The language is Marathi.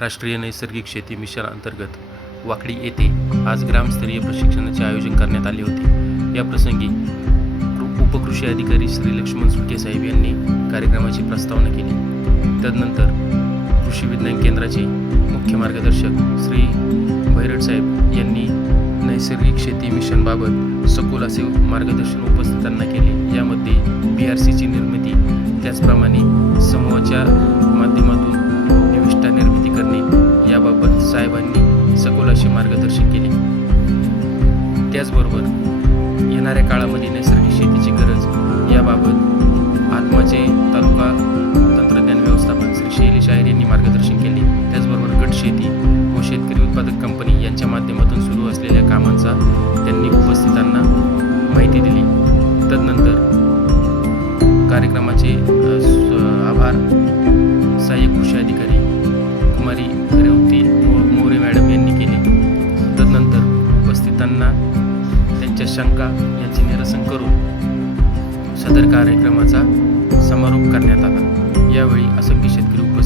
राष्ट्रीय नैसर्गिक शेती मिशन अंतर्गत वाकडी येथे आज ग्रामस्तरीय प्रशिक्षणाचे आयोजन करण्यात आले होते। या प्रसंगी उपकृषी अधिकारी श्री लक्ष्मण सुटके साहेब यांनी कार्यक्रमाची प्रस्तावना केली। तदनंतर कृषी विज्ञान केंद्राचे मुख्य मार्गदर्शक श्री भैरट साहेब यांनी नैसर्गिक शेती मिशनबाबत सखोल असे मार्गदर्शन उपस्थितांना केले। यामध्ये BRCची निर्मिती, त्याचप्रमाणे समूहाच्या माध्यमातून निविष्ठा निर्मिती करणे याबाबत साहेबांनी सखोल असे मार्गदर्शन केले। त्याचबरोबर येणाऱ्या काळामध्ये नैसर्गिक शेतीची गरज याबाबत आत्माचे तालुका तंत्रज्ञान व्यवस्थापन श्री शैलेश आयर यांनी मार्गदर्शन केले। त्याचबरोबर गट शेती व शेतकरी उत्पादक कंपनी यांच्या माध्यमातून सुरू असलेल्या कामांचा त्यांनी उपस्थितांना माहिती दिली। तदनंतर कार्यक्रमाचे आभार सहाय्यक कृषी अधिकारी कुमारी रेवती मोरे मॅडम यांनी केले। तदनंतर उपस्थितांना त्यांच्या शंका यांचे निरसन करून सदर कार्यक्रमाचा समारोप करण्यात आला। यावेळी असंख्य शेतकरी उपस्थित